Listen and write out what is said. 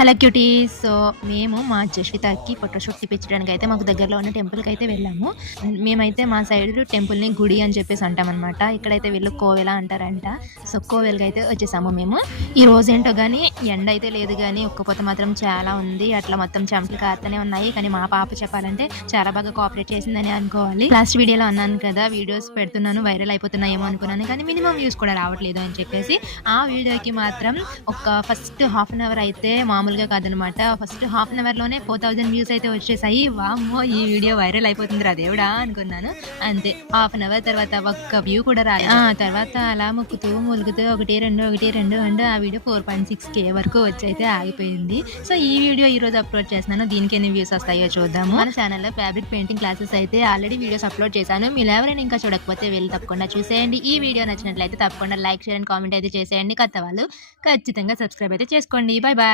Hello cuties. So మేము మా జస్వితకి photoshoot తీపించడానికి అయితే మాకు దగ్గరలో ఉన్న టెంపుల్కి అయితే వెళ్ళాము. మేమైతే మా సైడ్ టెంపుల్ని గుడి అని చెప్పేసి అంటామన్నమాట. ఇక్కడైతే వీళ్ళు కోవెల అంటారంట. సో కోవెలకి అయితే వచ్చేసాము మేము. ఈ రోజు ఏంటో కానీ ఎండ అయితే లేదు, కానీ ఒక్కపోత మాత్రం చాలా ఉంది. అట్లా మొత్తం చెమటలు కారుతూనే ఉన్నాయి. కానీ మా పాప చెప్పాలంటే చాలా బాగా కోఆపరేట్ చేసిందని అనుకోవాలి. లాస్ట్ వీడియోలో అన్నాను కదా, వీడియోస్ పెడుతున్నాను వైరల్ అయిపోతున్నాయేమో అనుకున్నాను, కానీ మినిమం వ్యూస్ కూడా రావట్లేదు అని చెప్పేసి ఆ వీడియోకి మాత్రం ఒక ఫస్ట్ హాఫ్ అన్ అవర్ అయితే మామూలుగా కాదనమాట. ఫస్ట్ హాఫ్ అన్ అవర్లోనే 4000 వ్యూస్ అయితే వచ్చేసాయి. వామ్మో, ఈ వీడియో వైరల్ అయిపోతుందిరా దేవుడా అనుకున్నాను. అంతే, హాఫ్ అన్ అవర్ తర్వాత ఒక్క వ్యూ కూడా రాలేదు. తర్వాత అలా ముక్కుతూ ములుగుతూ 1-2 అంటూ ఆ వీడియో 4.6K వరకు వచ్చి అయితే ఆగిపోయింది. సో ఈ వీడియో ఈ రోజు అప్లోడ్ చేస్తున్నాను. దీనికి ఎన్ని వ్యూస్ వస్తాయో చూద్దాము. మన ఛానల్లో ఫ్యాబ్రిక్ పెయింటింగ్ క్లాసెస్ అయితే ఆల్రెడీ వీడియోస్ అప్లోడ్ చేశాను. మీరు ఎవరైనా ఇంకా చూడకపోతే వెళ్ళి తప్పకుండా చూసేయండి. ఈ వీడియో నచ్చినట్లయితే తప్పకుండా లైక్, షేర్ అండ్ కామెంట్ అయితే చేసేయండి. కొత్త వాళ్ళు ఖచ్చితంగా సబ్స్క్రైబ్ అయితే చేసుకోండి. Bye bye.